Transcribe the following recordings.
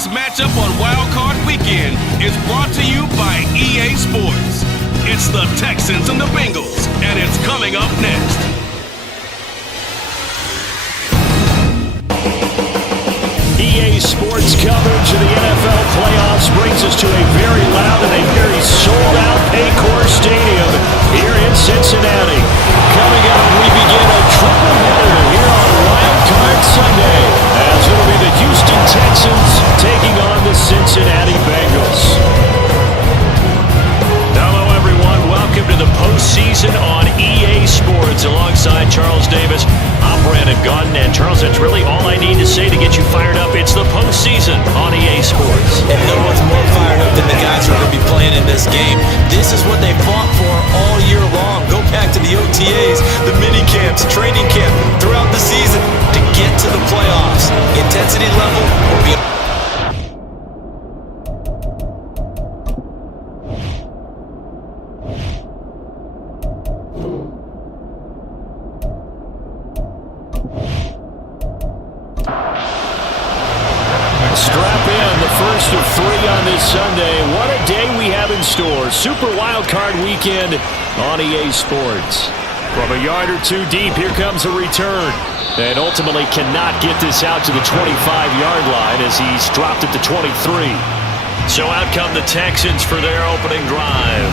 This matchup on Wildcard Weekend is brought to you by EA Sports. It's the Texans and the Bengals, and it's coming up next. EA Sports coverage of the NFL playoffs brings us to a very loud and a very sold-out Paycor Stadium here in Cincinnati. Coming up, we begin a triple header here on Wildcard Sunday, as it will be the Houston Texans taking on the Cincinnati Bengals. Hello, everyone. Welcome to the postseason on EA Sports. Alongside Charles Davis, I'm Brandon Gaudin. And Charles, that's really all I need to say to get you fired up. It's the postseason on EA Sports. And no one's more fired up than the guys who are going to be playing in this game. This is what they fought for all year long. Go back to the OTAs, the mini camps, training camp, throughout the season to get to the playoffs. Intensity level will be... Strap in, the first of three on this Sunday. What a day we have in store. Super Wildcard Weekend on EA Sports. From a yard or two deep, here comes a return. And ultimately cannot get this out to the 25-yard line as he's dropped it to 23. So out come the Texans for their opening drive.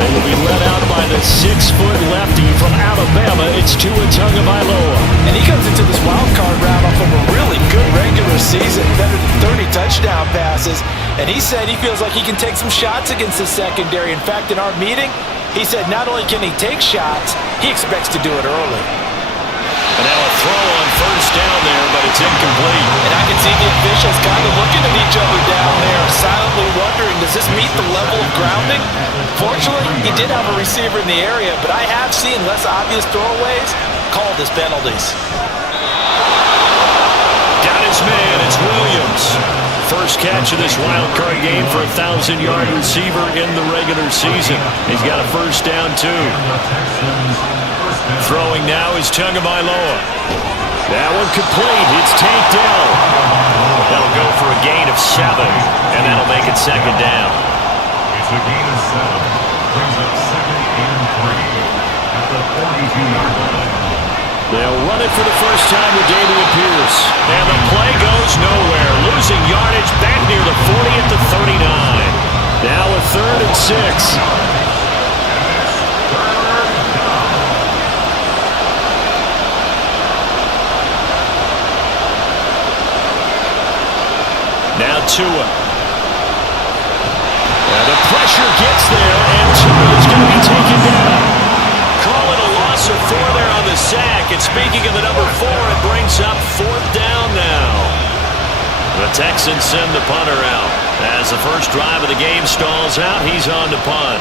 They will be led out by the 6-foot lefty from Alabama. It's Tua Tagovailoa. And he comes into this wild card round off of a really good regular season, better than 30 touchdown passes. And he said he feels like he can take some shots against the secondary. In fact, in our meeting, he said not only can he take shots, he expects to do it early. And now a throw on first down there, but it's incomplete. And I can see the officials kind of looking at each other down there, silently wondering, does this meet the level of grounding? Fortunately, he did have a receiver in the area, but I have seen less obvious throwaways called as penalties. Got his man, it's Williams. First catch of this wild card game for a 1,000-yard receiver in the regular season. He's got a first down, too. Throwing now is Tagovailoa. That one complete. It's tanked down. That'll go for a gain of 7, and that'll make it second down. It's a gain of 7. Brings up 2nd and 3 at the 42-yard line. They'll run it for the first time with Dameon Pierce. And the play goes nowhere. Losing yardage back near the 40 at the 39. Now a 3rd and 6. Now Tua. And the pressure gets there, and Tua is going to be taken down. Call it a loss of 4 there on the sack. And speaking of the number 4, it brings up 4th down now. The Texans send the punter out. As the first drive of the game stalls out, he's on to punt.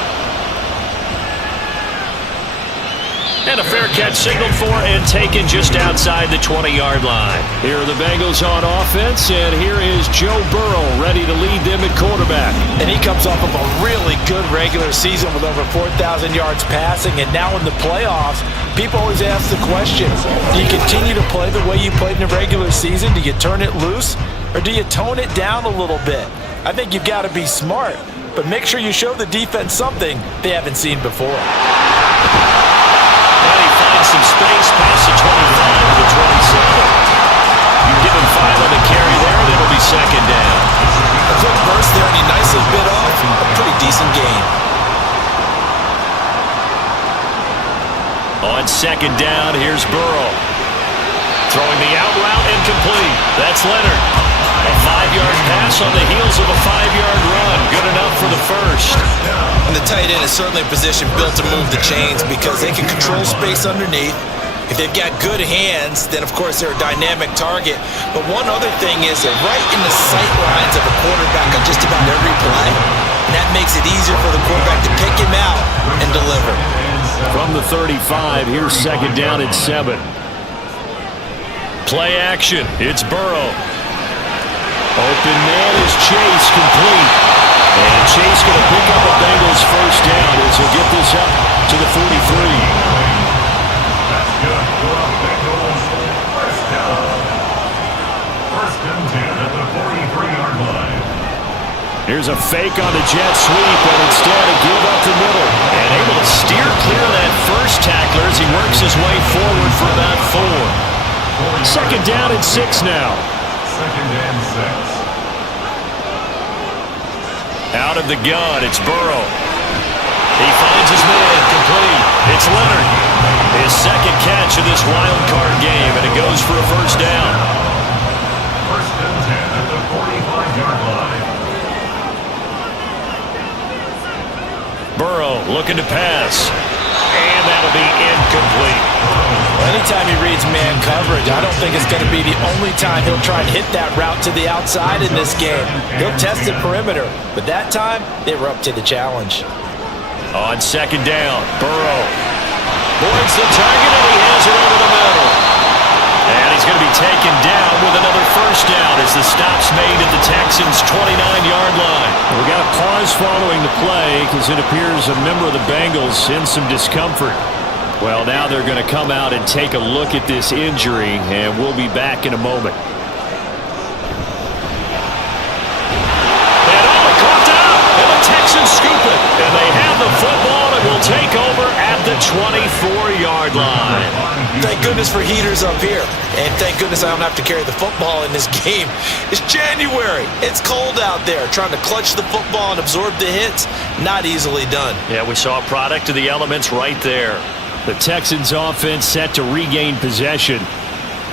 And a fair catch signaled for and taken just outside the 20-yard line. Here are the Bengals on offense, and here is Joe Burrow ready to lead them at quarterback. And he comes off of a really good regular season with over 4,000 yards passing, and now in the playoffs, people always ask the question, do you continue to play the way you played in the regular season? Do you turn it loose, or do you tone it down a little bit? I think you've got to be smart, but make sure you show the defense something they haven't seen before. Some space past the 25 to the 27. Give him 5 on the carry there, and it'll be second down. A quick burst there, and he nicely bit off a pretty decent gain. On second down, here's Burrow. Throwing the out route and complete. That's Leonard. A 5-yard pass on the heels of a 5-yard run. Good enough for the first. And the tight end is certainly a position built to move the chains because they can control space underneath. If they've got good hands, then of course they're a dynamic target. But one other thing is they're right in the sight lines of a quarterback on just about every play. And that makes it easier for the quarterback to pick him out and deliver. From the 35, here's second down at 7. Play action. It's Burrow. Open man is Chase, complete. And Chase going to pick up a Bengals first down as he'll get this up to the 43. That's good for a Bengals first down. 1st and 10 at the 43-yard Here's a fake on the jet sweep, and instead a give up the middle. And able to steer clear of that first tackler as he works his way forward for about 4. Second down and 6 now. Second and 6. Out of the gun, it's Burrow. He finds his man, complete. It's Leonard. His second catch of this wild card game, and it goes for a first down. First and 10 at the 45-yard line. Burrow looking to pass. And that'll be incomplete. Anytime he reads man coverage, I don't think it's going to be the only time he'll try and hit that route to the outside in this game. He'll test the perimeter, but that time, they were up to the challenge. On second down, Burrow boards the target, and he has it over the middle. And he's going to be taken down with another first down as the stop's made at the Texans' 29-yard line. We got a pause following the play because it appears a member of the Bengals in some discomfort. Well, now they're going to come out and take a look at this injury, and we'll be back in a moment. Texans scoop it, and they have the football and will take over at the 24-yard line. Thank goodness for heaters up here, and thank goodness I don't have to carry the football in this game. It's January. It's cold out there. Trying to clutch the football and absorb the hits, not easily done. Yeah, we saw a product of the elements right there. The Texans offense set to regain possession.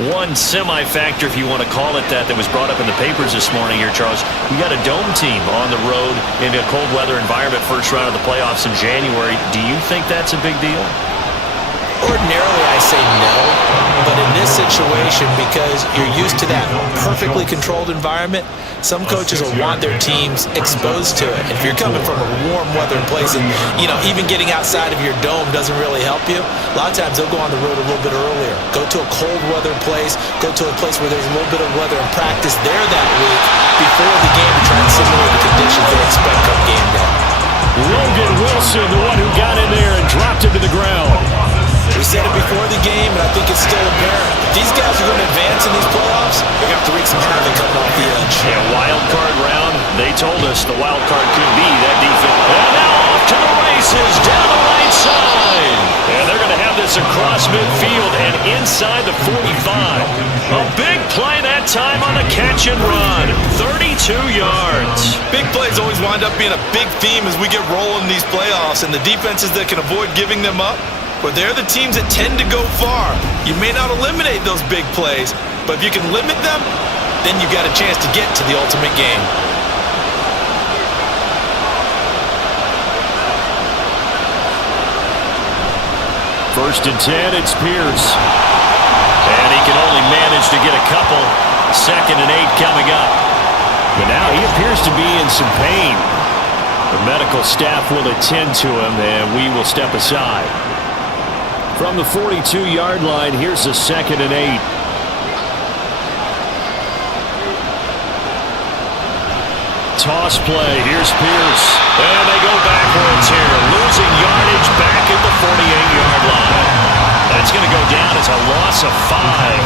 One semi-factor, if you want to call it that was brought up in the papers this morning here, Charles. We got a dome team on the road in a cold weather environment, first round of the playoffs in January. Do you think that's a big deal? Ordinarily, I say no, but in this situation, because you're used to that perfectly controlled environment, some coaches will want their teams exposed to it. If you're coming from a warm weather place and, even getting outside of your dome doesn't really help you, a lot of times they'll go on the road a little bit earlier. Go to a cold weather place, go to a place where there's a little bit of weather and practice there that week before the game to try and simulate the conditions they expect come game day. Logan Wilson, the one who got in there and dropped him to the ground. We said it before the game, and I think it's still apparent. If these guys are going to advance in these playoffs, they're going to have to wreak some havoc coming off the edge. Yeah, wild card round. They told us the wild card could be that defense. And now off to the races down the right side. And they're going to have this across midfield and inside the 45. A big play that time on the catch and run. 32 yards. Big plays always wind up being a big theme as we get rolling in these playoffs, and the defenses that can avoid giving them up, but they're the teams that tend to go far. You may not eliminate those big plays, but if you can limit them, then you've got a chance to get to the ultimate game. First and 10, it's Pierce. And he can only manage to get a couple. Second and 8 coming up. But now he appears to be in some pain. The medical staff will attend to him, and we will step aside. From the 42-yard line, here's a second and 8. Toss play. Here's Pierce. And they go backwards here. Losing yardage back at the 48-yard line. That's going to go down as a loss of 5,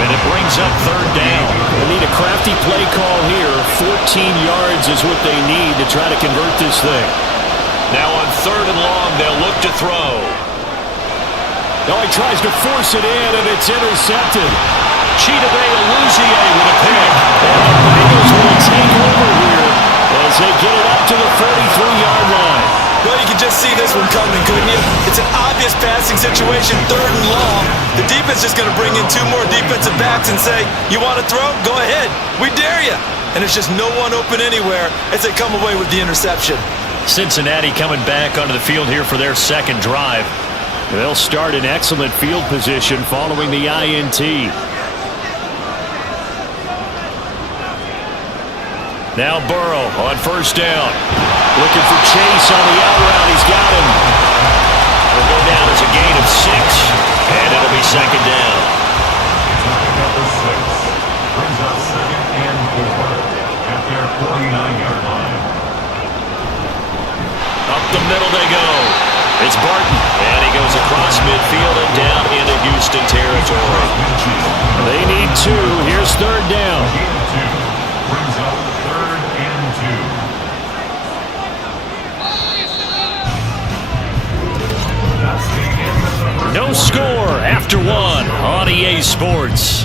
and it brings up third down. They need a crafty play call here. 14 yards is what they need to try to convert this thing. Now on third and long, they'll look to throw. Now he tries to force it in, and it's intercepted. Chidobe Awuzie with a pick. And the Bengals will take over here as they get it up to the 43-yard line. Well, you can just see this one coming, couldn't you? It's an obvious passing situation, third and long. The defense is going to bring in 2 more defensive backs and say, you want to throw? Go ahead. We dare you. And there's just no one open anywhere as they come away with the interception. Cincinnati coming back onto the field here for their second drive. They'll start in excellent field position following the INT. Now Burrow on first down. Looking for Chase on the out route. He's got him. Will go down as a gain of 6, and it'll be second down. Number 6 brings up second and 4 at their 49-yard line. Up the middle they go. It's Barton, and he goes across midfield and down into Houston territory. They need 2. Here's third down. Brings up third and 2. on EA Sports.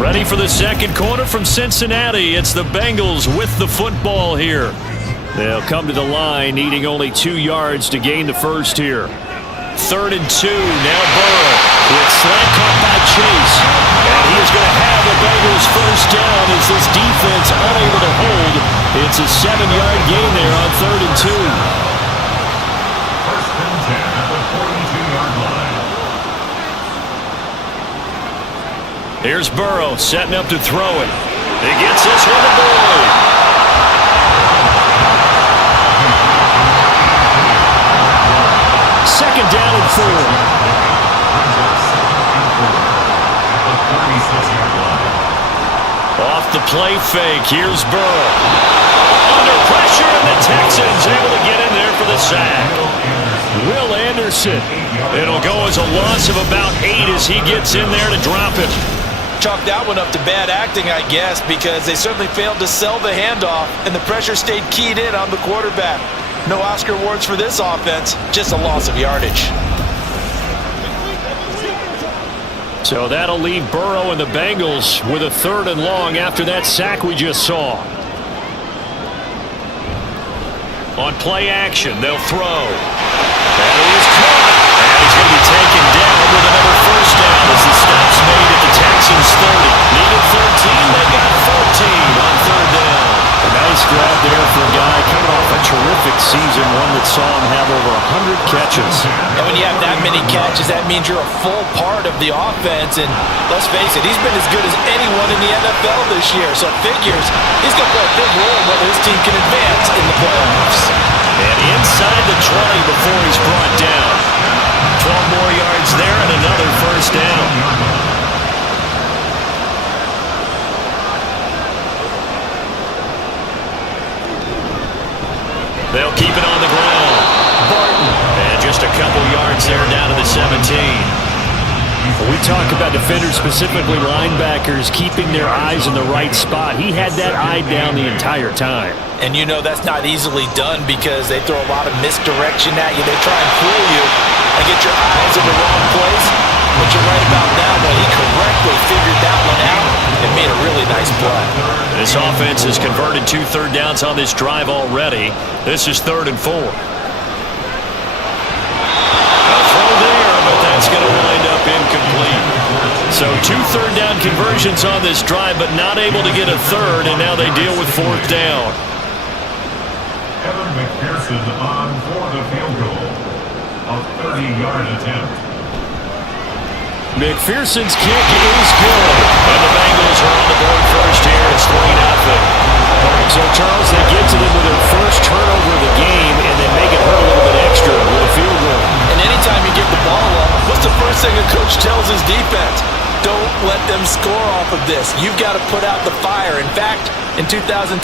Ready for the second quarter from Cincinnati. It's the Bengals with the football here. They'll come to the line, needing only 2 yards to gain the first here. 3rd and 2. Now Burrow with slant caught by Chase. And he is going to have the Bengals first down as this defense unable to hold. It's a 7-yard gain there on 3rd and 2. First and 10 at the 42-yard line. Here's Burrow setting up to throw it. He gets this one to Boyd. Second down and 4. Off the play fake. Here's Burrow. Under pressure, and the Texans able to get in there for the sack. Will Anderson. It'll go as a loss of about 8 as he gets in there to drop it. Chalk that one up to bad acting, I guess, because they certainly failed to sell the handoff, and the pressure stayed keyed in on the quarterback. No Oscar awards for this offense, just a loss of yardage. So that'll leave Burrow and the Bengals with a 3rd and long after that sack we just saw. On play action, they'll throw. And he is caught. And he's going to be taken down with another first down as the stop's made at the Texans 30. Needed 13, they got 14 on 3rd down. A nice grab there for a guy coming off a terrific season, one that saw him have over 100 catches. And when you have that many catches, that means you're a full part of the offense. And let's face it, he's been as good as anyone in the NFL this year. So it figures he's going to play a big role in whether his team can advance in the playoffs. And inside the 20 before he's brought down. 12 more yards there and another first down. They'll keep it on the ground. Barton. And just a couple yards there down to the 17. We talk about defenders, specifically linebackers, keeping their eyes in the right spot. He had that eye down the entire time. And you know that's not easily done because they throw a lot of misdirection at you. They try and fool you and get your eyes in the wrong place. But you're right about that one. He correctly figured that one out and made a really nice play. This offense has converted 2 third downs on this drive already. This is 3rd and 4. A throw there, but that's going to wind up incomplete. So 2 third down conversions on this drive, but not able to get a third, and now they deal with 4th down. Evan McPherson on for the field goal. A 30-yard attempt. McPherson's kick is good. And the Bengals are on the board first here. It's 3-0. So, Charles, they get to them with their first turnover of the game and then make it hurt a little bit extra with a field goal. And anytime you get the ball up, what's the first thing a coach tells his defense? Don't let them score off of this. You've got to put out the fire. In fact, in 2021,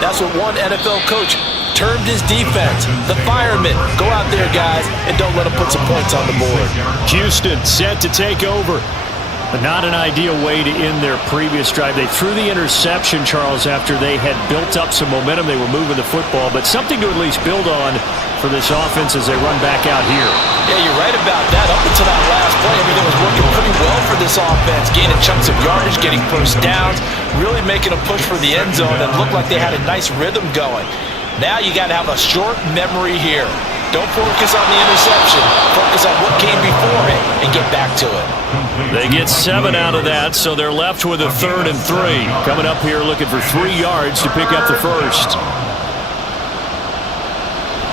that's what one NFL coach termed his defense. The firemen. Go out there, guys, and don't let them put some points on the board. Houston set to take over. But not an ideal way to end their previous drive. They threw the interception, Charles, after they had built up some momentum. They were moving the football, but something to at least build on for this offense as they run back out here. Yeah, you're right about that. Up until that last play, everything was working pretty well for this offense. Gaining chunks of yardage, getting first downs, really making a push for the end zone, and looked like they had a nice rhythm going. Now you got to have a short memory here. Don't focus on the interception. Focus on what came before it and get back to it. They get 7 out of that, so they're left with a 3rd and 3. Coming up here looking for 3 yards to pick up the first.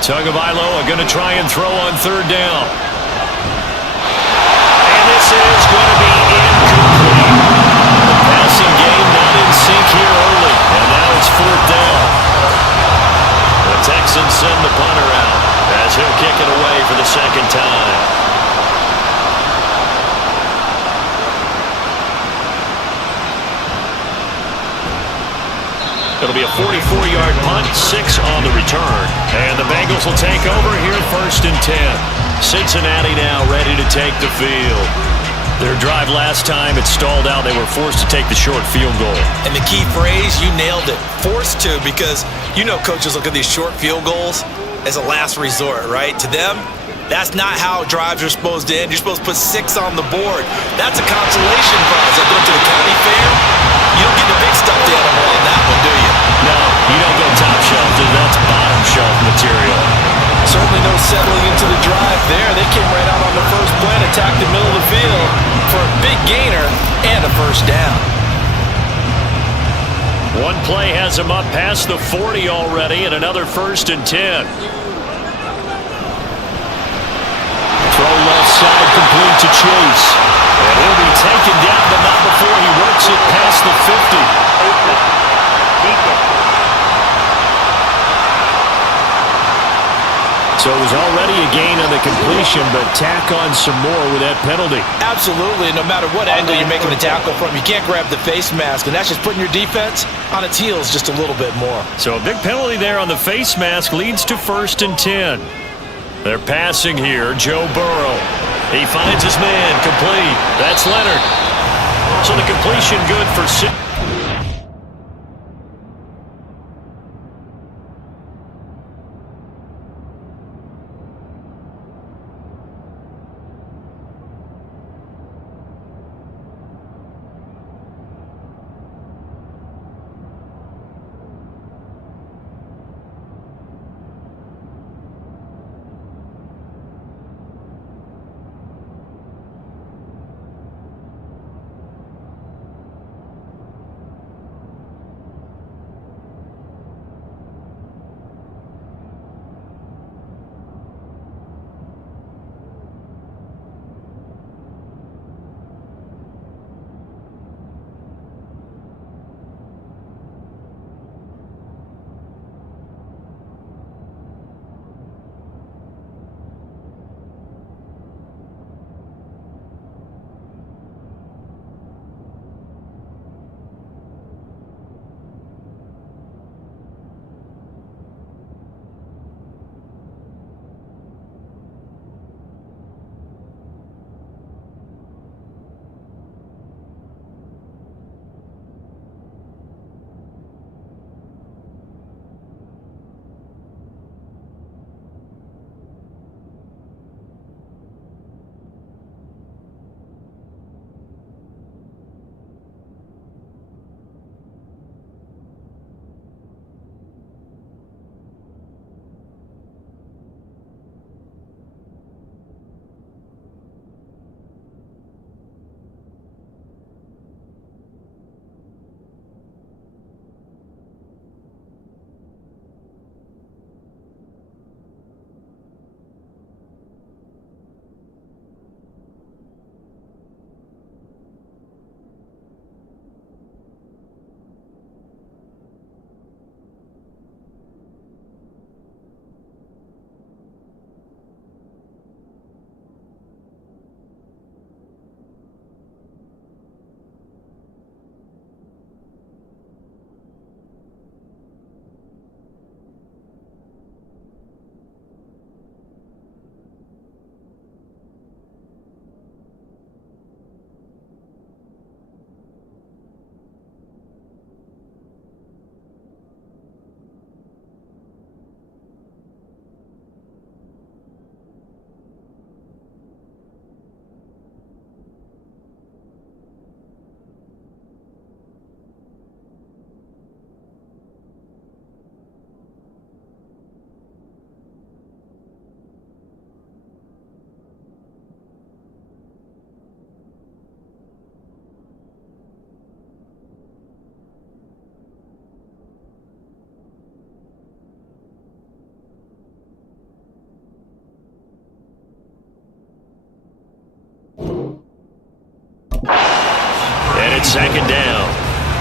Tagovailoa going to try and throw on 3rd down. And this is going to be incomplete. The passing game not in sync here early, and now it's 4th down. The Texans send the punter out as he'll kick it away for the second time. It'll be a 44-yard punt, 6 on the return. And the Bengals will take over here 1st and 10. Cincinnati now ready to take the field. Their drive last time, it stalled out. They were forced to take the short field goal. And the key phrase, you nailed it. Forced to, because you know coaches look at these short field goals as a last resort, right? To them, That's not how drives are supposed to end. You're supposed to put 6 on the board. That's a consolation prize. Like going to the county fair, you don't get the big stuffed animal on that one, do you? No, you don't go top shelf. That's bottom shelf material. Certainly no settling into the drive there. They came right out on the first play and attacked the middle of the field for a big gainer and a first down. One play has him up past the 40 already, and another 1st and 10. Throw left side, complete to Chase. And he'll be taken down, but not before he works it past the 50. So it was already a gain on the completion, but tack on some more with that penalty. Absolutely. No matter what angle you're making the tackle from, you can't grab the face mask, and that's just putting your defense on its heels just a little bit more. So a big penalty there on the face mask leads to 1st and 10. They're passing here. Joe Burrow. He finds his man. Complete. That's Leonard. So the completion good for 6. Second down.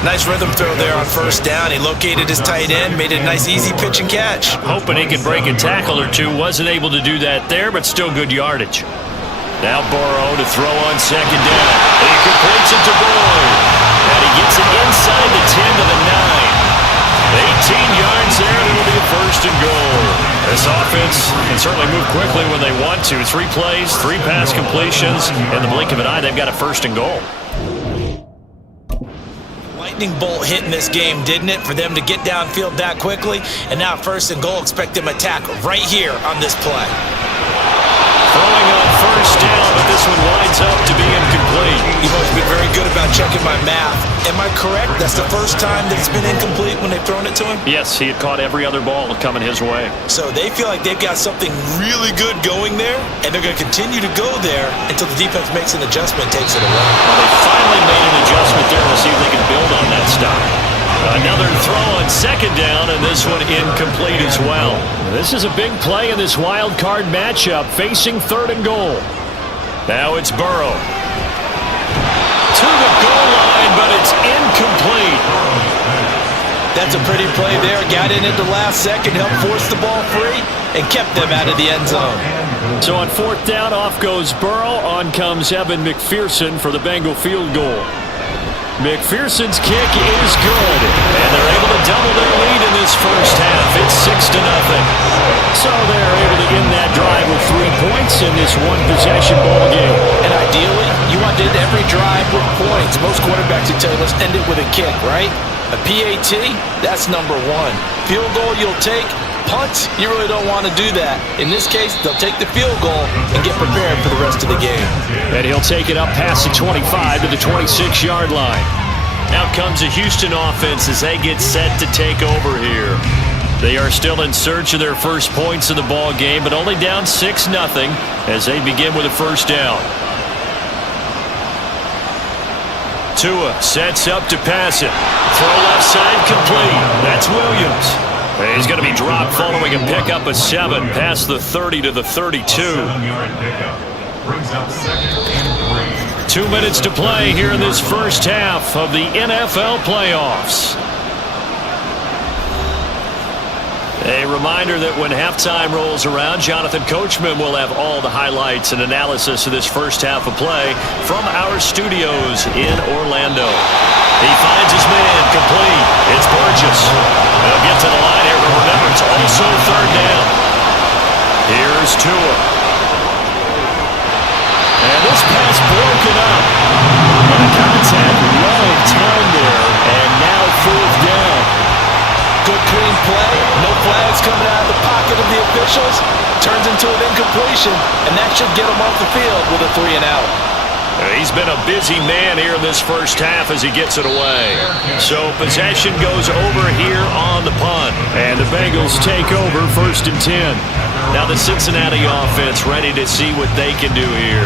Nice rhythm throw there on first down. He located his tight end, made it a nice easy pitch and catch. Hoping he could break a tackle or two. Wasn't able to do that there, but still good yardage. Now Burrow to throw on second down. He completes it to Boyd. And he gets it inside the 10 to the 9. 18 yards there, and it'll be a 1st and goal. This offense can certainly move quickly when they want to. 3 plays, 3 pass completions. In the blink of an eye, they've got a 1st and goal. Lightning bolt hit in this game, didn't it, for them to get downfield that quickly? And now 1st and goal, expect them to attack right here on this play. Throwing on first down, but this one winds up to be incomplete. You've always been very good about checking my math. Am I correct? That's the first time that it's been incomplete when they've thrown it to him? Yes, he had caught every other ball coming his way. So they feel like they've got something really good going there, and they're going to continue to go there until the defense makes an adjustment and takes it away. Well, they finally made an adjustment there to see if they can build on that stop. Another throw on second down, and this one incomplete as well. This is a big play in this wild card matchup, facing third and goal. Now it's Burrow. To the goal line, but it's incomplete. That's a pretty play there. Got in at the last second, helped force the ball free, and kept them out of the end zone. So on fourth down, off goes Burrow. On comes Evan McPherson for the Bengal field goal. McPherson's kick is good, and they're able to double their lead in this first half. It's 6-0. So they're able to end that drive with 3 points in this one-possession ball game. And ideally, you want to end every drive with points. Most quarterbacks would tell you, let's end it with a kick, right? A PAT, that's number one. Field goal you'll take. Punt, you really don't want to do that. In this case, they'll take the field goal and get prepared for the rest of the game. And he'll take it up past the 25 to the 26-yard line. Out comes the Houston offense as they get set to take over here. They are still in search of their first points in the ball game, but only down 6-0 as they begin with a first down. Tua sets up to pass it. Throw left side complete. That's Williams. He's going to be dropped following a pickup of 7 past the 30 to the 32. 7-yard pickup brings up 2nd and 3. 2 minutes to play here in this first half of the NFL playoffs. A reminder that when halftime rolls around, Jonathan Coachman will have all the highlights and analysis of this first half of play from our studios in Orlando. He finds his man complete. It's Burgess. They'll get to the line here, but remember, it's also third down. Here's Tua. And this pass broken up. And a contact, well timed there, and now fourth down. Good clean play. No flags coming out of the pocket of the officials. Turns into an incompletion, and that should get him off the field with a 3-and-out. He's been a busy man here in this first half as he gets it away. So possession goes over here on the punt. And the Bengals take over 1st and 10. Now the Cincinnati offense ready to see what they can do here.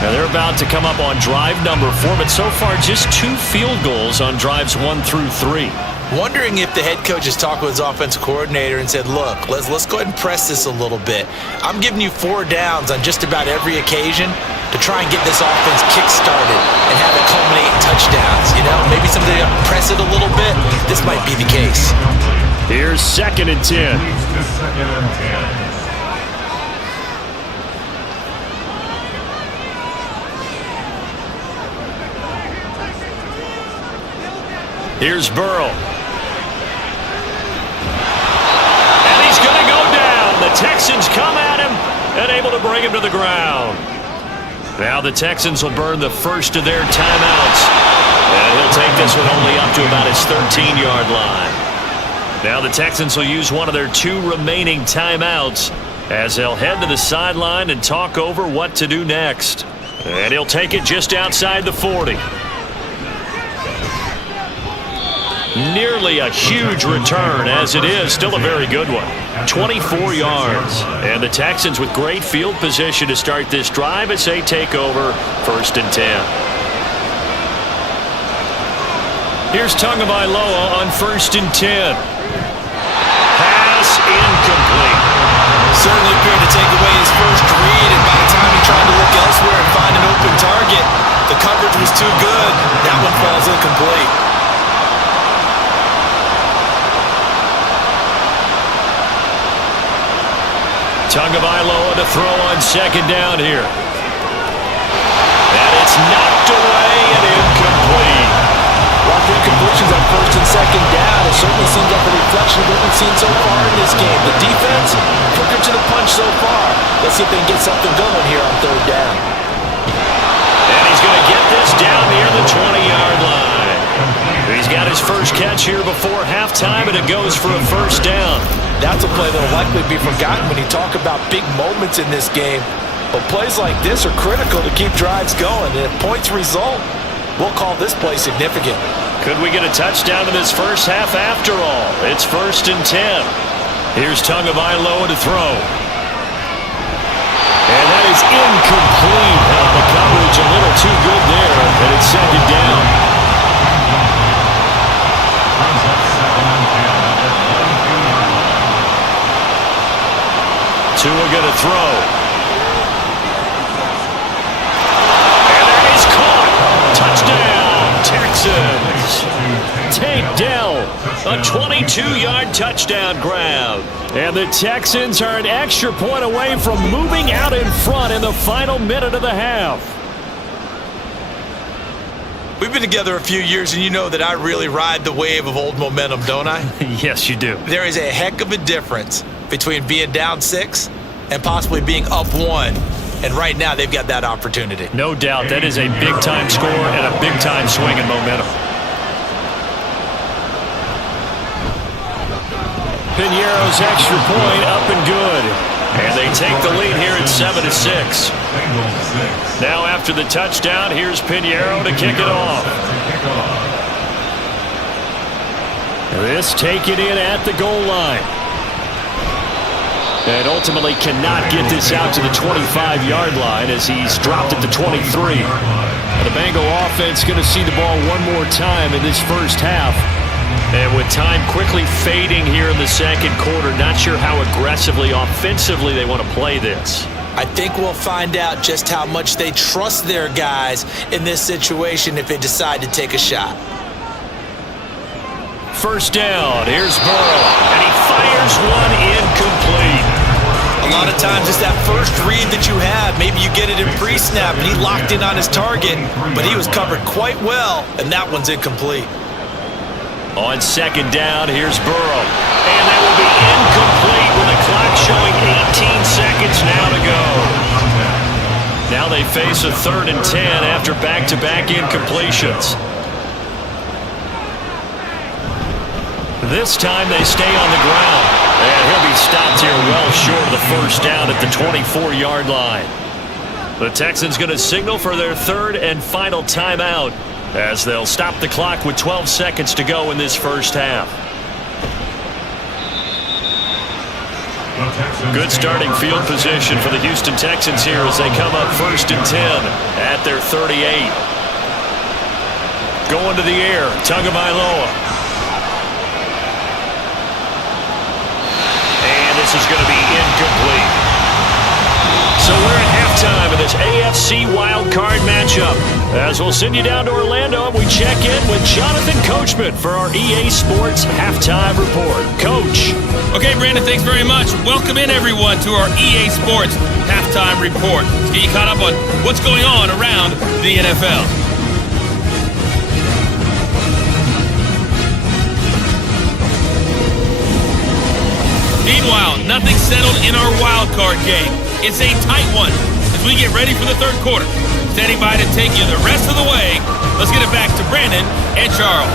Now they're about to come up on drive number 4, but so far just 2 field goals on drives 1 through 3. Wondering if the head coach has talked with his offensive coordinator and said, look, let's go ahead and press this a little bit. I'm giving you 4 downs on just about every occasion to try and get this offense kick-started and have it culminate in touchdowns. You know, maybe somebody press it a little bit. This might be the case. Here's 2nd and 10. 2nd and 10. Here's Burrow. And he's going to go down. The Texans come at him and able to bring him to the ground. Now the Texans will burn the first of their timeouts. And he'll take this one only up to about his 13-yard line. Now the Texans will use one of their 2 remaining timeouts as they'll head to the sideline and talk over what to do next. And he'll take it just outside the 40. Nearly a huge return, as it is still a very good one. 24 yards. And the Texans with great field position to start this drive as they take over 1st and 10. Here's Tagovailoa on 1st and 10. Pass incomplete. Certainly appeared to take away his first read, and by the time he tried to look elsewhere and find an open target, the coverage was too good. That one falls incomplete. Tagovailoa to throw on 2nd down here. And it's knocked away and incomplete. Lots of incompletions on 1st and 2nd down. It certainly seems like a reflection of what we've seen so far in this game. The defense, quicker to the punch so far. Let's see if they can get something going here on 3rd down. And he's going to get this down near the 20-yard line. He's got his first catch here before halftime, and it goes for a 1st down. That's a play that will likely be forgotten when you talk about big moments in this game. But plays like this are critical to keep drives going. And if points result, we'll call this play significant. Could we get a touchdown in this first half after all? It's 1st and 10. Here's Tagovailoa to throw. And that is incomplete. The coverage a little too good there, and it's 2nd down. Tua going to throw. And that is caught. Touchdown, Texans. Tank Dell, a 22-yard touchdown grab. And the Texans are an extra point away from moving out in front in the final minute of the half. We've been together a few years, and you know that I really ride the wave of old momentum, don't I? Yes, you do. There is a heck of a difference between being down 6 and possibly being up 1. And right now, they've got that opportunity. No doubt. That is a big-time score and a big-time swing in momentum. Piñeiro's extra point up and good. And they take the lead here at 7-6. Now after the touchdown, here's Piñeiro to kick it off. This taken in at the goal line. And ultimately cannot get this out to the 25-yard line as he's dropped at the 23. The Bengal offense going to see the ball one more time in this first half. And with time quickly fading here in the second quarter, not sure how aggressively, offensively they want to play this. I think we'll find out just how much they trust their guys in this situation if they decide to take a shot. First down, here's Burrow, and he fires one incomplete. A lot of times it's that first read that you have. Maybe you get it in pre-snap, and he locked in on his target, but he was covered quite well, and that one's incomplete. On second down, here's Burrow. And that will be incomplete with the clock showing 18 seconds now to go. Now they face a 3rd and 10 after back-to-back incompletions. This time they stay on the ground. And he'll be stopped here well short of the first down at the 24-yard line. The Texans going to signal for their 3rd and final timeout, as they'll stop the clock with 12 seconds to go in this first half. Good starting field position for the Houston Texans here as they come up 1st and 10 at their 38. Going to the air, Tagovailoa. And this is going to be incomplete. So we're at halftime of this AFC Wildcard matchup. As we'll send you down to Orlando and we check in with Jonathan Coachman for our EA Sports Halftime Report. Coach. Okay, Brandon, thanks very much. Welcome in, everyone, to our EA Sports Halftime Report. Let's get you caught up on what's going on around the NFL. Meanwhile, nothing settled in our wild card game. It's a tight one as we get ready for the third quarter. Standing by to take you the rest of the way. Let's get it back to Brandon and Charles.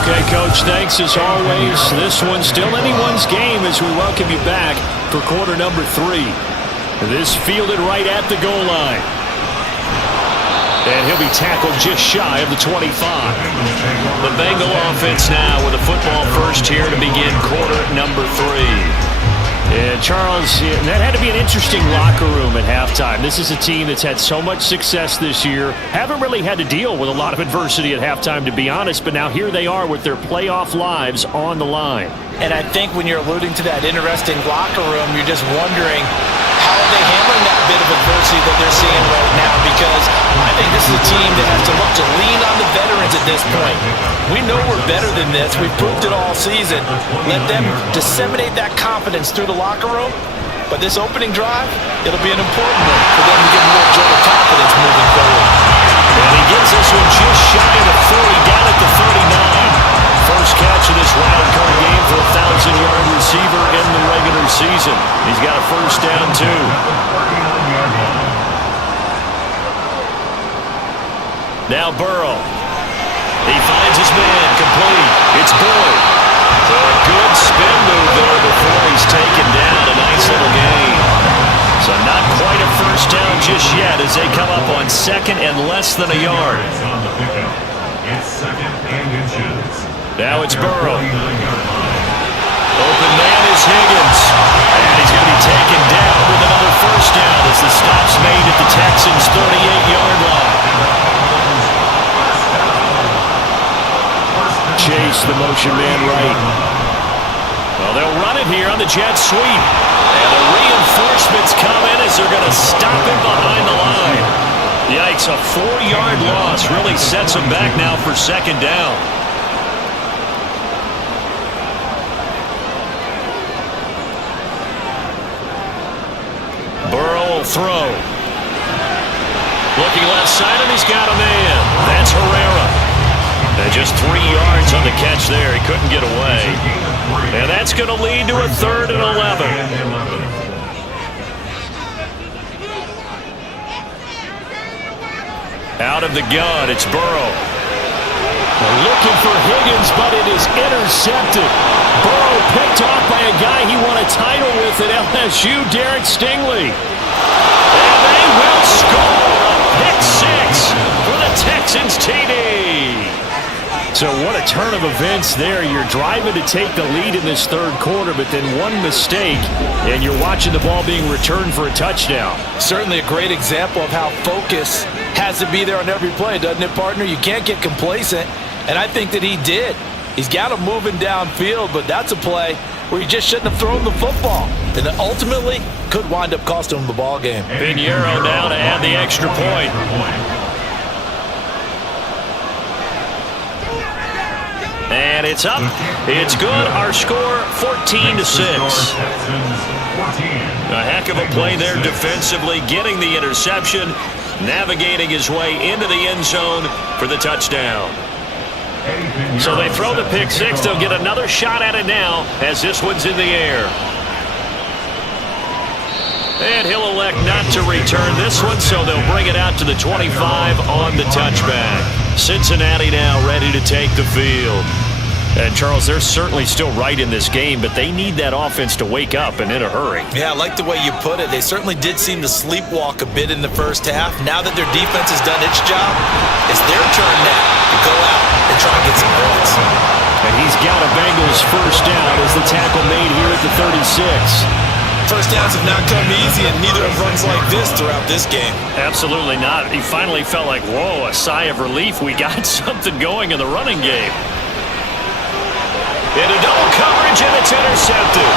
Okay, Coach, thanks as always. This one's still anyone's game as we welcome you back for quarter number 3. This fielded right at the goal line. And he'll be tackled just shy of the 25. The Bengal offense now with a football first here to begin quarter number 3. And Charles, that had to be an interesting locker room at halftime. This is a team that's had so much success this year. Haven't really had to deal with a lot of adversity at halftime, to be honest, but now here they are with their playoff lives on the line. And I think when you're alluding to that interesting locker room, you're just wondering how are they handling that bit of adversity that they're seeing right now, because I think this is a team that has to look to lean on the veterans at this point. We know we're better than this. We've proved it all season. Let them disseminate that confidence through the locker room. But this opening drive, it'll be an important one for them to get a little jolt of confidence moving forward. And he gets this one just shy of the 40, down at the 39. First catch of this wild card game for a 1,000-yard receiver in the regular season. He's got a first down, too. Now Burrow. He finds his man, complete. It's Boyd. So a good spin move there before he's taken down. A nice little gain. So not quite a first down. just yet as they come up on second and less than a yard. It's second and inches. Now it's Burrow. Open man is Higgins. And he's going to be taken down with another first down as the stop's made at the Texans' 38-yard line. Chase, the motion man right. Well, they'll run it here on the jet sweep. And the reinforcements come in as they're going to stop him behind the line. Yikes, a 4-yard loss really sets him back now for second down. Burrow will throw. Looking left side, and he's got a man. That's Herrera. And just 3 yards on the catch there. He couldn't get away. And that's going to lead to a 3rd and 11. Out of the gun, it's Burrow. They're looking for Higgins, but it is intercepted. Burrow picked off by a guy he won a title with at LSU, Derek Stingley. And they will score a pick 6 for the Texans TD. So what a turn of events there. You're driving to take the lead in this 3rd quarter, but then one mistake, and you're watching the ball being returned for a touchdown. Certainly a great example of how focus has to be there on every play, doesn't it, partner? You can't get complacent, and I think that he did. He's got him moving downfield, but that's a play where he just shouldn't have thrown the football. And ultimately could wind up costing him the ball game. Pinheiro now to add the extra point. And it's up. It's good. Our score, 14-6. A heck of a play there defensively, getting the interception, navigating his way into the end zone for the touchdown. So they throw the pick 6. They'll get another shot at it now as this one's in the air. And he'll elect not to return this one, so they'll bring it out to the 25 on the touchback. Cincinnati now ready to take the field. And, Charles, they're certainly still right in this game, but they need that offense to wake up and in a hurry. Yeah, I like the way you put it. They certainly did seem to sleepwalk a bit in the first half. Now that their defense has done its job, it's their turn now to go out and try and get some points. And he's got a Bengals first down as the tackle made here at the 36. First downs have not come easy, and neither have runs like this throughout this game. Absolutely not. He finally felt like, whoa, a sigh of relief. We got something going in the running game. Into double coverage, and it's intercepted.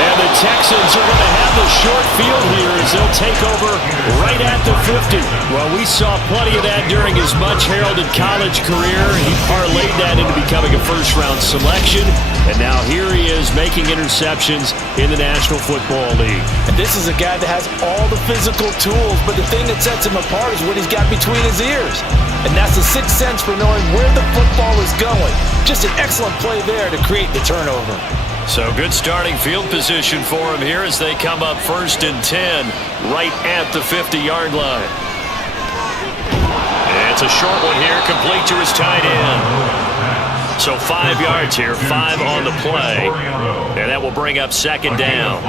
And the Texans are going to have the short field here as they'll take over right at the 50. Well, we saw plenty of that during his much-heralded college career. He parlayed that into becoming a first-round selection. And now here he is making interceptions in the National Football League. And this is a guy that has all the physical tools, but the thing that sets him apart is what he's got between his ears. And that's the sixth sense for knowing where the football is going. Just an excellent play there to create the turnover. So good starting field position for him here as they come up 1st and 10 right at the 50-yard line. It's a short one here, complete to his tight end. So 5 yards here, 5 on the play. And that will bring up second down.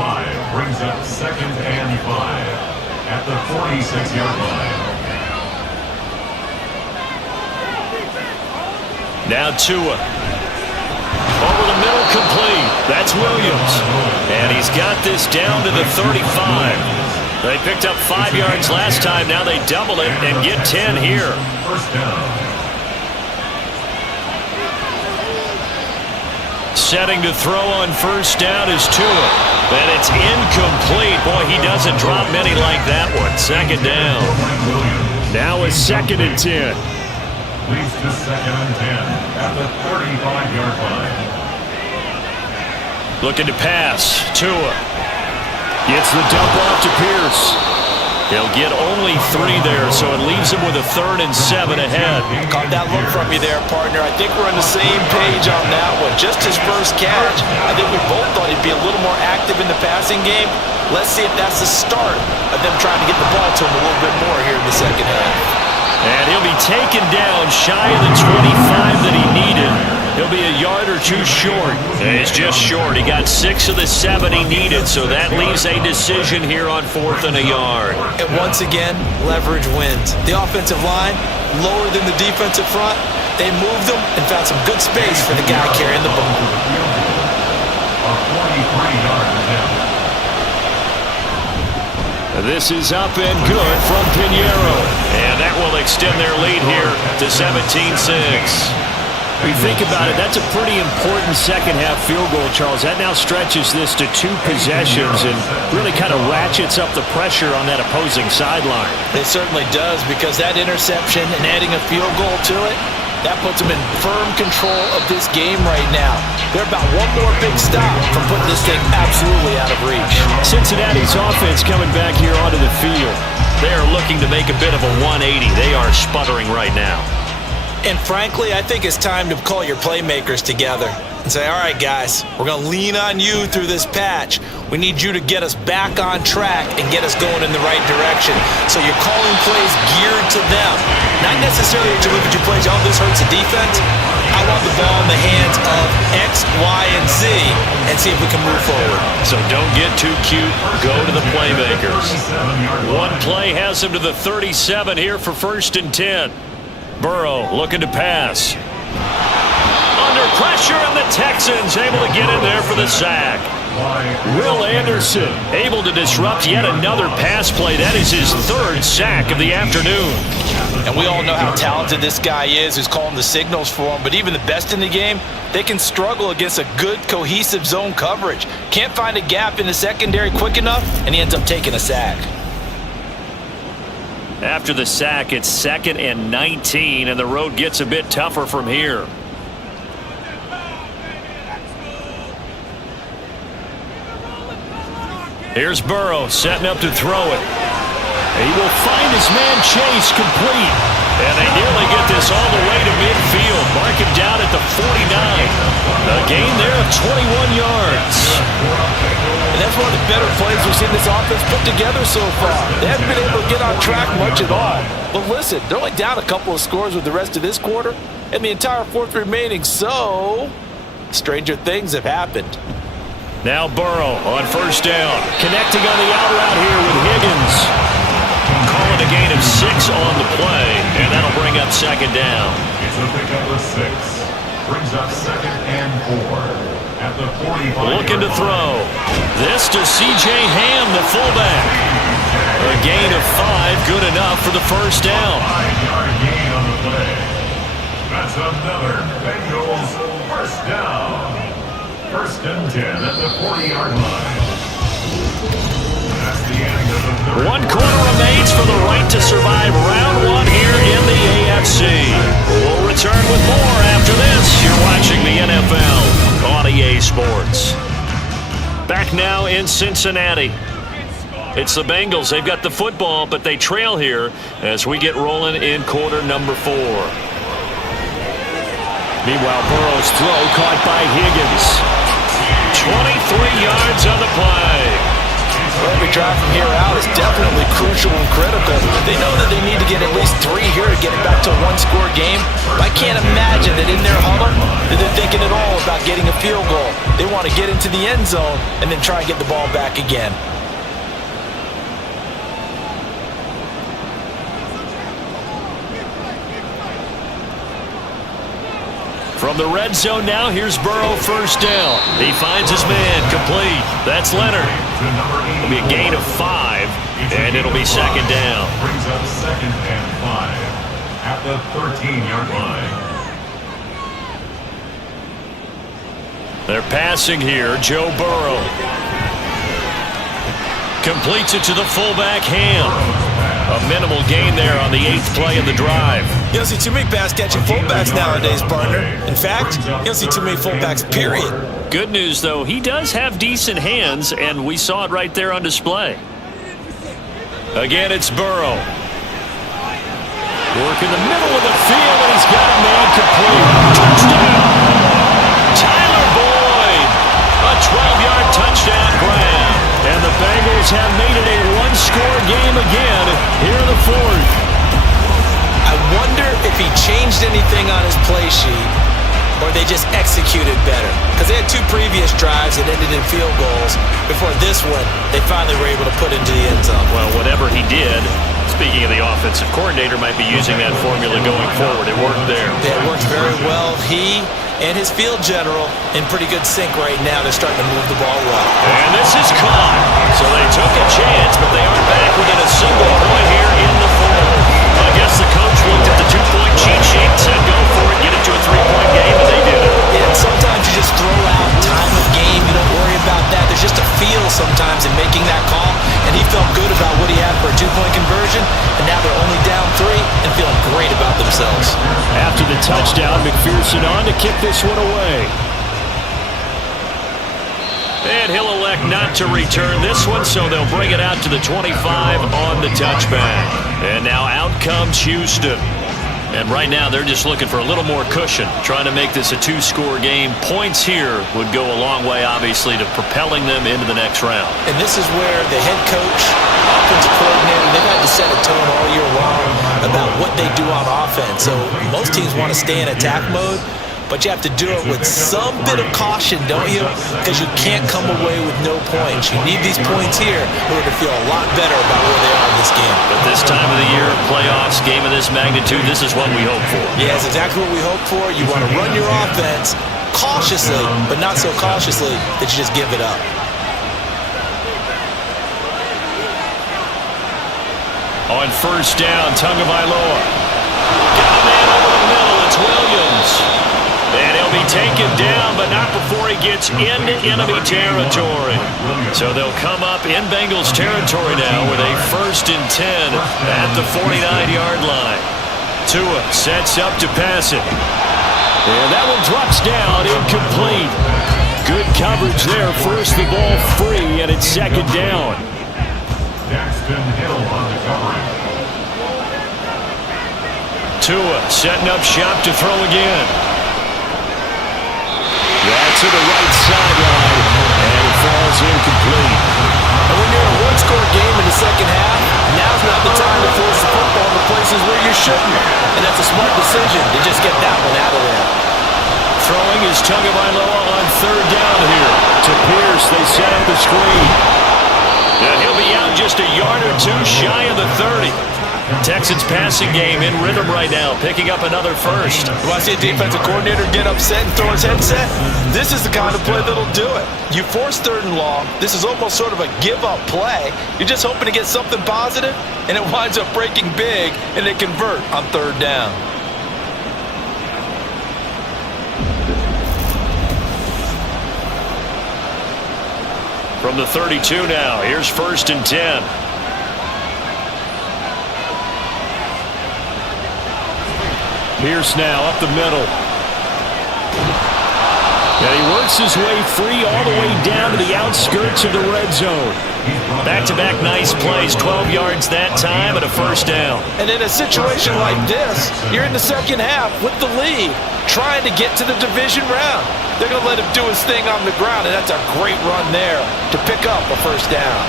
Brings up 2nd and 5 at the 46-yard line. Now Tua. Over the middle, complete. That's Williams. And he's got this down to the 35. They picked up 5 yards last time. Now they double it and get 10 here. First down. Setting to throw on first down is Tua. And it's incomplete. Boy, he doesn't drop many like that one. Second down. Now it's 2nd and 10. Leads to 2nd and 10 at the 35-yard line. Looking to pass. Tua gets the dump off to Pierce. He'll get only 3 there, so it leaves him with a 3rd and 7 ahead. Caught that look from you there, partner. I think we're on the same page on that one. Just his first catch. I think we both thought he'd be a little more active in the passing game. Let's see if that's the start of them trying to get the ball to him a little bit more here in the second half. And he'll be taken down shy of the 25 that he needed. He'll be a yard or two short. It's just short. He got 6 of the 7 he needed, so that leaves a decision here on 4th and a yard. And once again, leverage wins. The offensive line, lower than the defensive front. They moved them and found some good space for the guy carrying the ball. A 43-yard attempt. This is up and good from Pinheiro. And that will extend their lead here to 17-6. We think about it, that's a pretty important second-half field goal, Charles. That now stretches this to 2 possessions and really kind of ratchets up the pressure on that opposing sideline. It certainly does, because that interception and adding a field goal to it, that puts them in firm control of this game right now. They're about one more big stop from putting this thing absolutely out of reach. Cincinnati's offense coming back here onto the field. They are looking to make a bit of a 180. They are sputtering right now. And frankly, I think it's time to call your playmakers together and say, all right, guys, we're going to lean on you through this patch. We need you to get us back on track and get us going in the right direction. So you're calling plays geared to them. Not necessarily to look at your plays, oh, this hurts the defense. I want the ball in the hands of X, Y, and Z and see if we can move forward. So don't get too cute. Go to the playmakers. One play has him to the 37 here for 1st and 10. Burrow looking to pass. Under pressure, and the Texans able to get in there for the sack. Will Anderson able to disrupt yet another pass play. That is his 3rd sack of the afternoon. And we all know how talented this guy is who's calling the signals for him. But even the best in the game, they can struggle against a good, cohesive zone coverage. Can't find a gap in the secondary quick enough, and he ends up taking a sack. After the sack, it's 2nd and 19, and the road gets a bit tougher from here. Here's Burrow setting up to throw it. He will find his man Chase complete. And they nearly get this all the way to midfield. Mark him down at the 49. A gain there of 21 yards. And that's one of the better plays we've seen this offense put together so far. They haven't been able to get on track much at all. But listen, they're only down a couple of scores with the rest of this quarter and the entire 4th remaining. So, stranger things have happened. Now Burrow on 1st down. Connecting on the out route here with Higgins. Calling a gain of 6 on the play, and that'll bring up 2nd down. It's a pickup of 6. Brings up 2nd and 4 at the 45. Looking to throw. This to C.J. Ham, the fullback. A gain of 5, good enough for the 1st down. 5-yard gain on the play. That's another Bengals 1st down. 1st and 10 at the 40-yard line. That's the end of the 3rd. 1 quarter remains for the right to survive round 1 here in the AFC. We'll return with more after this. You're watching the NFL on EA Sports. Back now in Cincinnati. It's the Bengals. They've got the football, but they trail here as we get rolling in quarter number 4. Meanwhile, Burrow's throw caught by Higgins. 23 yards on the play. Every drive from here out is definitely crucial and critical. They know that they need to get at least 3 here to get it back to a 1-score game. But I can't imagine that in their huddle that they're thinking at all about getting a field goal. They want to get into the end zone and then try and get the ball back again. From the red zone now, here's Burrow 1st down. He finds his man, complete. That's Leonard. It'll be a gain of 5, and it'll be 2nd down. Brings up 2nd and 5 at the 13-yard line. They're passing here, Joe Burrow. Completes it to the fullback, Ham. A minimal gain there on the 8th play of the drive. You don't see too many pass-catching fullbacks nowadays, partner. In fact, you don't see too many fullbacks, period. Good news, though, he does have decent hands, and we saw it right there on display. Again, it's Burrow. Work in the middle of the field, and he's got a man complete. Touchdown! Tyler Boyd! A 12-yard touchdown grab. And the Bengals have made it a 1-score game again here in the 4th. I wonder if he changed anything on his play sheet or they just executed better? Because they had 2 previous drives that ended in field goals. Before this one, they finally were able to put into the end zone. Well, whatever he did, speaking of the offensive coordinator, might be using that formula going forward. It worked there. Yeah, it worked very well. He and his field general in pretty good sync right now. They're starting to move the ball well. And this is caught. So they took a chance, but they aren't back within a single point here in the fourth. I guess the coach looked at the 2-point cheat sheet, said go for it, get it to a 3-point game, and they did it. Yeah, and sometimes you just throw out time of game. You don't worry about that. There's just a feel sometimes in making that call, and he felt good about what he had for a 2-point conversion, and now they're only down 3 and feeling great about themselves. After the touchdown, McPherson on to kick this one away. And he'll elect not to return this one, so they'll bring it out to the 25 on the touchback. And now out comes Houston. And right now they're just looking for a little more cushion, trying to make this a 2-score game. Points here would go a long way, obviously, to propelling them into the next round. And this is where the head coach, offensive coordinator, they've had to set a tone all year long about what they do on offense. So most teams want to stay in attack mode, but you have to do it with some bit of caution, don't you? Because you can't come away with no points. You need these points here in order to feel a lot better about where they are in this game. But this time of the year, playoffs, game of this magnitude, this is what we hope for. Yeah, it's exactly what we hope for. You want to run your offense cautiously, but not so cautiously that you just give it up. On first down, Tagovailoa. Got a man over the middle. It's Williams. And he'll be taken down, but not before he gets into enemy territory. So they'll come up in Bengals territory now with a 1st and 10 at the 49-yard line. Tua sets up to pass it. And that one drops down, incomplete. Good coverage there. Forced the ball free, and it's 2nd down. Daxton Hill on the coverage. Tua setting up shop to throw again. That's to the right sideline, and it falls incomplete. And when you're in a 1-score game in the second half, now's not the time to force the football to places where you shouldn't. And that's a smart decision to just get that one out of there. Throwing is Tagovailoa on 3rd down here. To Pierce, they set up the screen. And he'll be out just a yard or 2 shy of the 30. Texans passing game in rhythm right now, picking up another first. You want to see a defensive coordinator get upset and throw his headset? This is the kind of play that'll do it. You force 3rd and long. This is almost sort of a give-up play. You're just hoping to get something positive, and it winds up breaking big, and they convert on 3rd down. From the 32 now, here's 1st and 10. Pierce now up the middle. And he works his way free all the way down to the outskirts of the red zone. Back-to-back nice plays, 12 yards that time and a 1st down. And in a situation like this, you're in the second half with the lead, trying to get to the division round. They're going to let him do his thing on the ground, and that's a great run there to pick up a 1st down.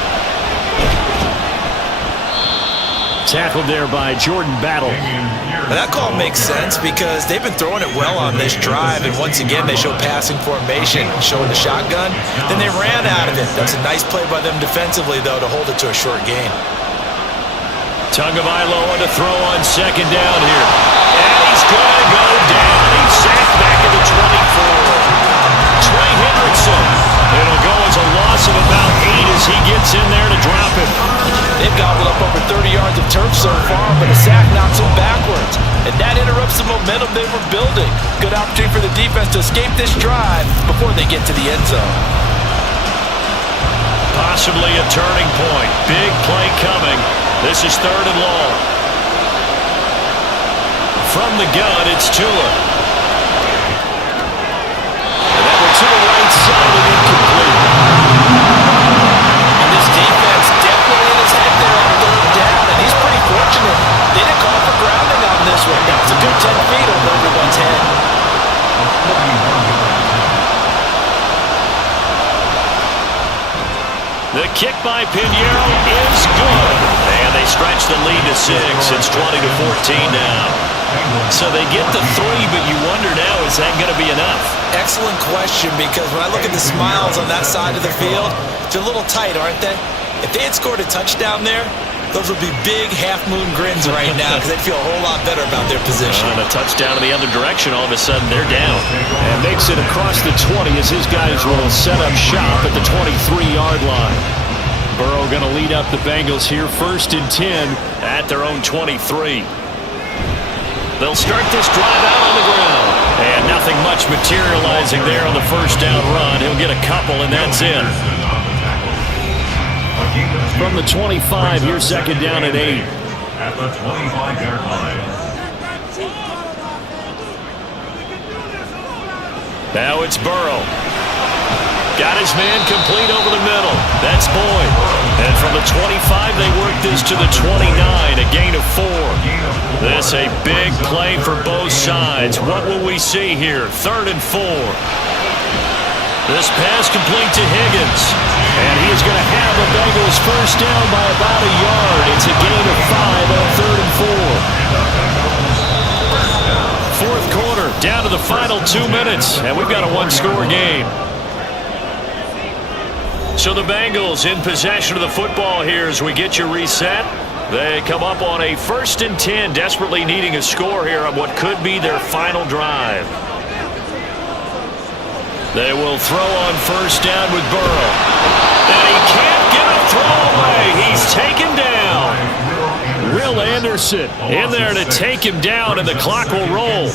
Tackled there by Jordan Battle. And that call makes sense because they've been throwing it well on this drive, and once again they show passing formation, showing the shotgun. Then they ran out of it. That's a nice play by them defensively, though, to hold it to a short game. Tagovailoa to throw on 2nd down here. And he's going to go down. He's sacked back at the 24. Trey Hendrickson. It'll go as a loss of about 8 as he gets in there to drop it. They've gobbled up over 30 yards of turf so far, but a sack knocks them backwards. And that interrupts the momentum they were building. Good opportunity for the defense to escape this drive before they get to the end zone. Possibly a turning point. Big play coming. This is 3rd and long. From the gun, it's Tua. And that one to the right side and incomplete. And this defense definitely in his head there on 3rd down, and he's pretty fortunate. They didn't call for grounding on this one. That was a good 10 feet over everyone's head. The kick by Pinheiro is good. And they stretch the lead to 6. It's 20-14 now. So they get the 3, but you wonder now, is that going to be enough? Excellent question, because when I look at the smiles on that side of the field, they're a little tight, aren't they? If they had scored a touchdown there, those would be big half-moon grins right now because they'd feel a whole lot better about their position. And a touchdown in the other direction, all of a sudden they're down. And makes it across the 20 as his guys will set up shop at the 23-yard line. Burrow going to lead up the Bengals here, 1st and 10 at their own 23. They'll start this drive out on the ground. And nothing much materializing there on the first down run. He'll get a couple, and that's it. From the 25, here's 2nd down and 8. At the 25-yard line. Now it's Burrow. Got his man complete over the middle. That's Boyd. And from the 25, they work this to the 29, a gain of 4. This a big play for both sides. What will we see here? 3rd and 4. This pass complete to Higgins. And he is going to have the Bengals first down by about a yard. It's a gain of 5 on 3rd and 4. 4th quarter, down to the final 2 minutes. And we've got a one-score game. So the Bengals in possession of the football here as we get you reset. They come up on a 1st and 10, desperately needing a score here on what could be their final drive. They will throw on 1st down with Burrow. And he can't get a throw away. He's taken down. Will Anderson in there to take him down, and the clock will roll.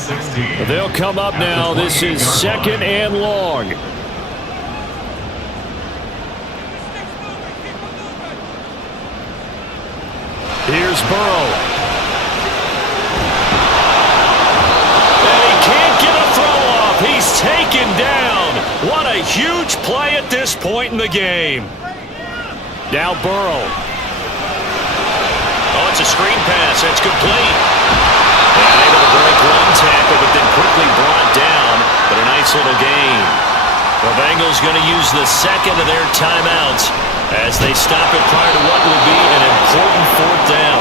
They'll come up now. This is 2nd and long. Here's Burrow. And he can't get a throw off. He's taken down. What a huge play at this point in the game. Now Burrow. Oh, it's a screen pass. That's complete. And able to break one tackle, but then quickly brought down. But a nice little gain. The Bengals going to use the 2nd of their timeouts as they stop it prior to what will be an important 4th down.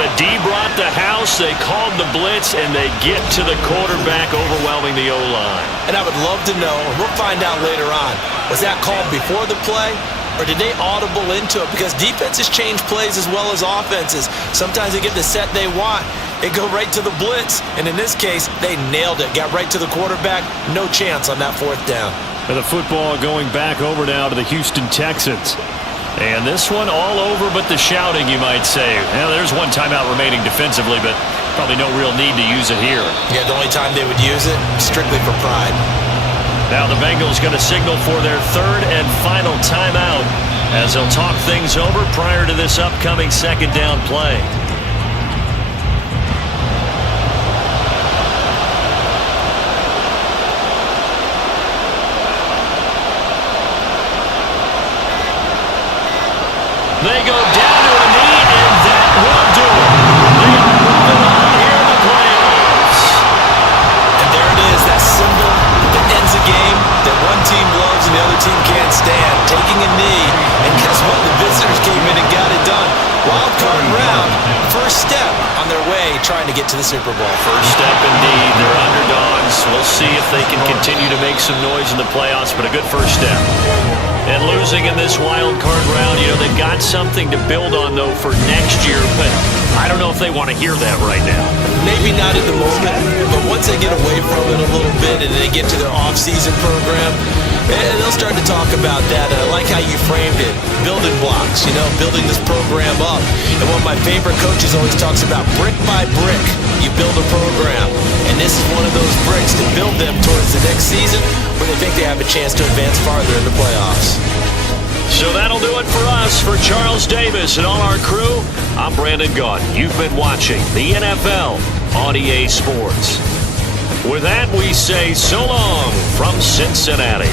The D brought the house, they called the blitz, and they get to the quarterback, overwhelming the O-line. And I would love to know, and we'll find out later on, was that called before the play, or did they audible into it? Because defenses change plays as well as offenses. Sometimes they get the set they want, they go right to the blitz, and in this case, they nailed it, got right to the quarterback, no chance on that 4th down. And the football going back over now to the Houston Texans. And this one all over but the shouting, you might say. Well, there's one timeout remaining defensively, but probably no real need to use it here. Yeah, the only time they would use it, strictly for pride. Now the Bengals going to signal for their 3rd and final timeout as they'll talk things over prior to this upcoming 2nd down play. They go down to a knee, and that will do it. They are moving on here in the playoffs. And there it is, that symbol that ends a game that one team loves and the other team can't stand. Taking a knee, and guess what? The visitors came in and got it done. Wildcard round, first step on their way trying to get to the Super Bowl. First step indeed. They're underdogs. We'll see if they can continue to make some noise in the playoffs, but a good first step. And losing in this wild card round, you know, they've got something to build on, though, for next year. But I don't know if they want to hear that right now. Maybe not at the moment, but once they get away from it a little bit and they get to their off-season program, they'll start to talk about that. And I like how you framed it. Building blocks, you know, building this program up. And one of my favorite coaches always talks about brick by brick, you build a program. And this is one of those bricks to build them towards the next season where they think they have a chance to advance farther in the playoffs. So that'll do it for us. For Charles Davis and all our crew, I'm Brandon Gaunt. You've been watching the NFL on EA Sports. With that, we say so long from Cincinnati.